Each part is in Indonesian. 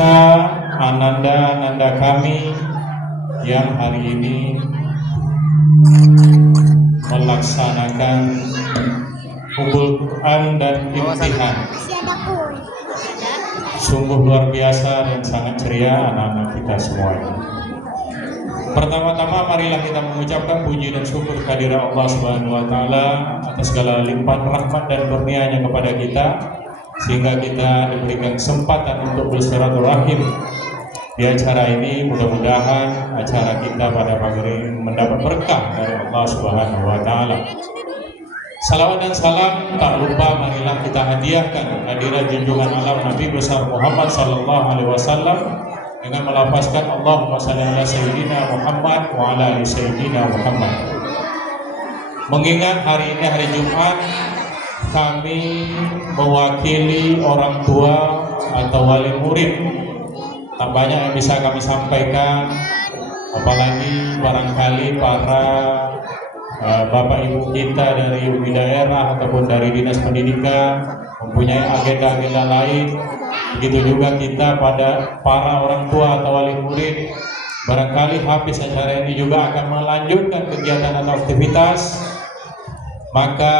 serta ananda-ananda kami yang hari ini melaksanakan Hubbul Quran dan imtihan. Sungguh luar biasa dan sangat ceria anak-anak kita semuanya. Pertama-tama marilah kita mengucapkan puji dan syukur kehadirat Allah Subhanahu wa taala atas segala limpahan rahmat dan kurnia-Nya kepada kita, sehingga kita diberikan kesempatan untuk bersilaturahim di acara ini. Mudah-mudahan acara kita pada pagi ini mendapat berkah dari Allah Subhanahu wa taala. Salawat dan salam tak lupa marilah kita hadiahkan hadirat junjungan alam Nabi besar Muhammad sallallahu alaihi wasallam dengan melafazkan Allahumma shalli ala sayyidina Muhammad wa ala ali sayyidina Muhammad. Mengingat hari ini hari Jumat, kami mewakili orang tua atau wali murid. Tak banyak yang bisa kami sampaikan, apalagi barangkali para Bapak Ibu kita dari UPI daerah ataupun dari Dinas Pendidikan mempunyai agenda-agenda lain. Begitu juga kita pada para orang tua atau wali murid, barangkali habis acara ini juga akan melanjutkan kegiatan atau aktivitas. Maka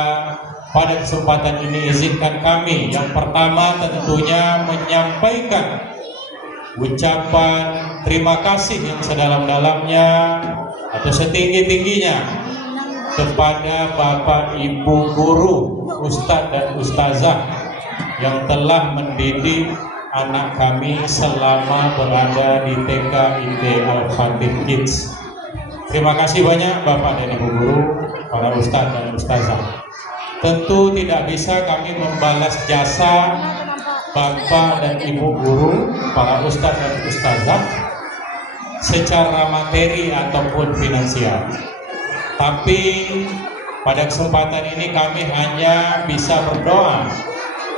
pada kesempatan ini izinkan kami yang pertama tentunya menyampaikan ucapan terima kasih yang sedalam-dalamnya atau setinggi-tingginya kepada Bapak Ibu guru, Ustadz dan Ustazah yang telah mendidik anak kami selama berada di TK IT Al-Fatih Kids. Terima kasih banyak Bapak dan Ibu guru, para Ustadz dan Ustazah. Tentu tidak bisa kami membalas jasa Bapak dan Ibu guru, para Ustadz dan Ustazah secara materi ataupun finansial. Tapi pada kesempatan ini kami hanya bisa berdoa.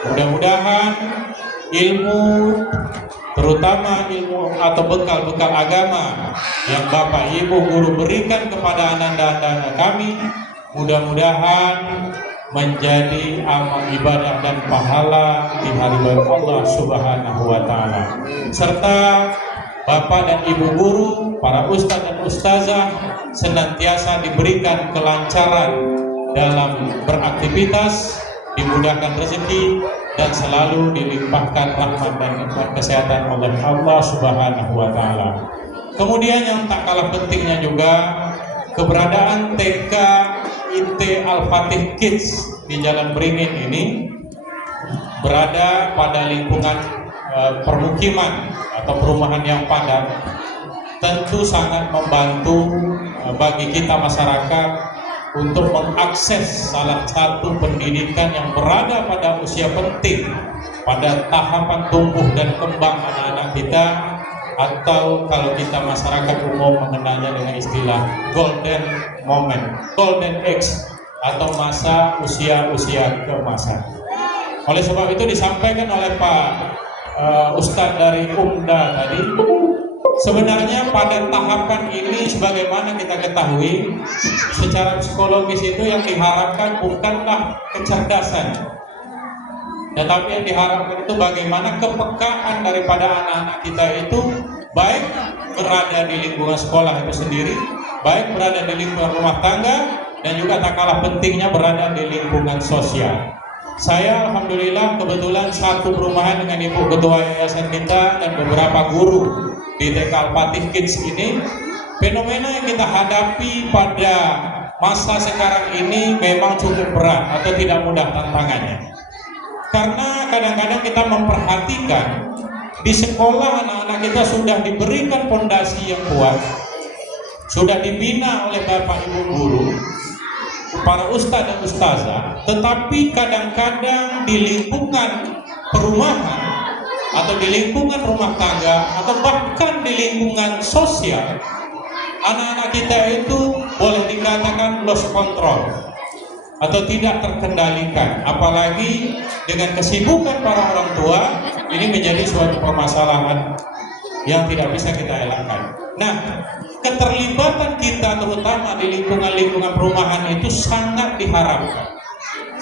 Mudah-mudahan ilmu, terutama ilmu atau bekal-bekal agama yang Bapak Ibu guru berikan kepada anak-anak kami, mudah-mudahan menjadi amal ibadah dan pahala di hari baik Allah Subhanahu wa taala. Serta Bapak dan Ibu guru, para ustadz dan ustazah senantiasa diberikan kelancaran dalam beraktivitas, dimudahkan rezeki, dan selalu dilimpahkan rahmat dan nikmat kesehatan oleh Allah Subhanahu wa taala. Kemudian yang tak kalah pentingnya juga keberadaan TK IT Al-Fatih Kids di Jalan Beringin ini berada pada lingkungan permukiman atau perumahan yang padat, tentu sangat membantu bagi kita masyarakat untuk mengakses salah satu pendidikan yang berada pada usia penting pada tahapan tumbuh dan kembang anak-anak kita, atau kalau kita masyarakat umum mengenalnya dengan istilah golden moment, golden age, atau masa usia keemasan. Oleh sebab itu disampaikan oleh Pak Ustadz dari UMDA tadi, sebenarnya pada tahapan ini sebagaimana kita ketahui secara psikologis itu yang diharapkan bukanlah kecerdasan, tetapi yang diharapkan itu bagaimana kepekaan daripada anak-anak kita itu, baik berada di lingkungan sekolah itu sendiri, baik berada di lingkungan rumah tangga, dan juga tak kalah pentingnya berada di lingkungan sosial. Saya alhamdulillah kebetulan satu perumahan dengan Ibu Ketua Yayasan kita dan beberapa guru di TK Al-Fatih Kids ini. Fenomena yang kita hadapi pada masa sekarang ini memang cukup berat atau tidak mudah tantangannya. Karena kadang-kadang kita memperhatikan di sekolah anak-anak kita sudah diberikan fondasi yang kuat, sudah dibina oleh Bapak Ibu guru, para ustadz dan ustazah, tetapi kadang-kadang di lingkungan perumahan atau di lingkungan rumah tangga atau bahkan di lingkungan sosial, anak-anak kita itu boleh dikatakan lost control atau tidak terkendalikan. Apalagi dengan kesibukan para orang tua, ini menjadi suatu permasalahan yang tidak bisa kita elakkan. Nah, keterlibatan kita terutama di lingkungan-lingkungan perumahan itu sangat diharapkan.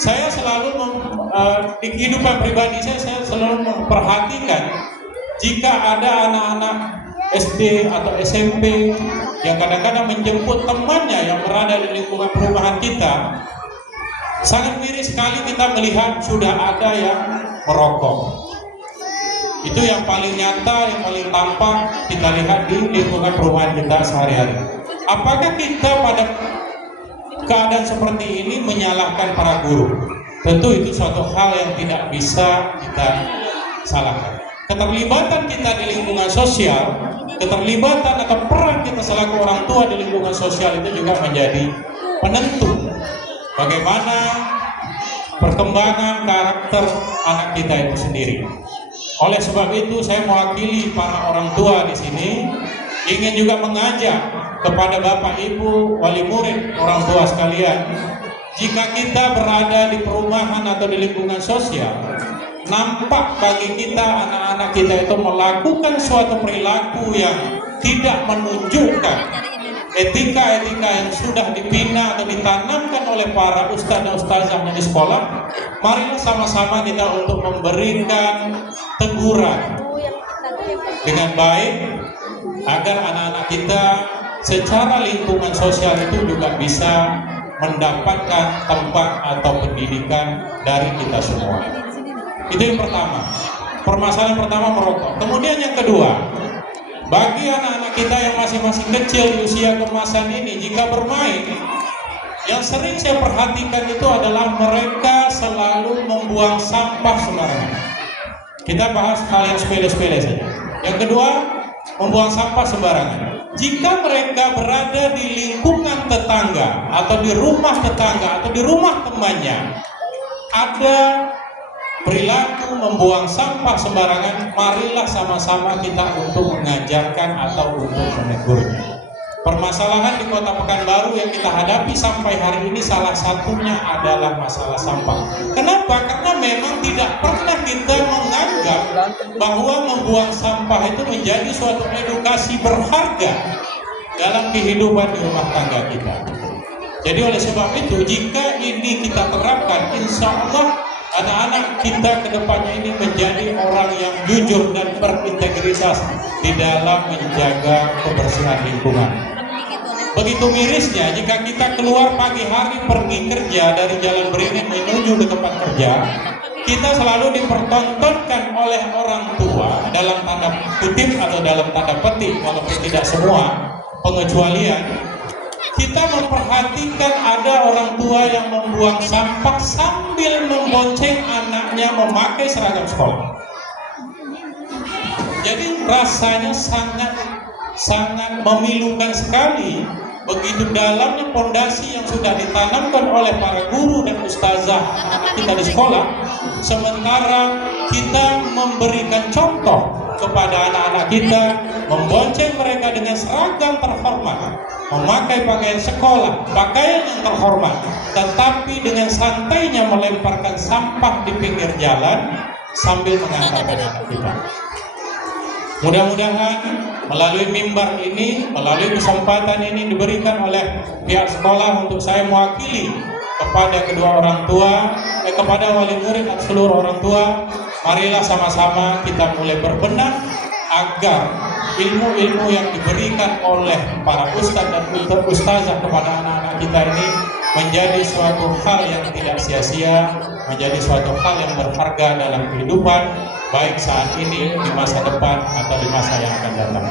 Saya selalu di kehidupan pribadi saya selalu memperhatikan Jika ada anak-anak SD atau SMP yang kadang-kadang menjemput temannya yang berada di lingkungan perumahan kita, sangat miris sekali kita melihat sudah ada yang merokok. Itu yang paling nyata, yang paling tampak kita lihat di lingkungan perumahan kita sehari-hari. Apakah kita pada keadaan seperti ini menyalahkan para guru? Tentu itu suatu hal yang tidak bisa kita salahkan. Keterlibatan kita di lingkungan sosial, keterlibatan atau peran kita selaku orang tua di lingkungan sosial itu juga menjadi penentu bagaimana perkembangan karakter anak kita itu sendiri. Oleh sebab itu saya mewakili para orang tua di sini ingin juga mengajak kepada Bapak Ibu wali murid, orang tua sekalian, jika kita berada di perumahan atau di lingkungan sosial, nampak bagi kita anak-anak kita itu melakukan suatu perilaku yang tidak menunjukkan etika-etika yang sudah dibina atau ditanamkan oleh para ustadz dan ustazahnya di sekolah, marilah sama-sama kita untuk memberikan teguran dengan baik agar anak-anak kita secara lingkungan sosial itu juga bisa mendapatkan tempat atau pendidikan dari kita semua. Itu yang pertama. Permasalahan pertama merokok. Kemudian yang kedua, bagi anak-anak kita yang masih kecil di usia keemasan ini, jika bermain, yang sering saya perhatikan itu adalah mereka selalu membuang sampah sembarangan. Kita bahas hal yang sepele-sepele saja. Yang kedua, membuang sampah sembarangan. Jika mereka berada di lingkungan tetangga atau di rumah tetangga atau di rumah temannya, ada perilaku membuang sampah sembarangan, marilah sama-sama kita untuk mengajarkan atau untuk menegurnya. Permasalahan di Kota Pekanbaru yang kita hadapi sampai hari ini salah satunya adalah masalah sampah. Kenapa? Karena memang tidak pernah kita menganggap bahwa membuang sampah itu menjadi suatu edukasi berharga dalam kehidupan di rumah tangga kita. Jadi oleh sebab itu, jika ini kita terapkan, insya Allah anak-anak kita kedepannya ini menjadi orang yang jujur dan berintegritas di dalam menjaga kebersihan lingkungan. Begitu mirisnya jika kita keluar pagi hari pergi kerja dari Jalan Beringin menuju ke tempat kerja, kita selalu dipertontonkan oleh orang tua dalam tanda kutip atau dalam tanda petik, walaupun tidak semua, pengecualian. Kita memperhatikan ada orang tua yang membuang sampah sambil membonceng anaknya memakai seragam sekolah. Jadi rasanya sangat memilukan sekali begitu dalamnya pondasi yang sudah ditanamkan oleh para guru dan ustazah anak kita di sekolah, sementara kita memberikan contoh kepada anak-anak kita, membonceng mereka dengan seragam terhormat, memakai pakaian sekolah, pakaian yang terhormat, tetapi dengan santainya melemparkan sampah di pinggir jalan sambil mengantarkan anak kita. Mudah-mudahan melalui mimbar ini, melalui kesempatan ini diberikan oleh pihak sekolah untuk saya mewakili kepada kedua orang tua, kepada wali murid dan seluruh orang tua, marilah sama-sama kita mulai berbenah agar ilmu-ilmu yang diberikan oleh para ustadz dan ustazah kepada anak-anak kita ini menjadi suatu hal yang tidak sia-sia, menjadi suatu hal yang berharga dalam kehidupan, baik saat ini, di masa depan, atau di masa yang akan datang.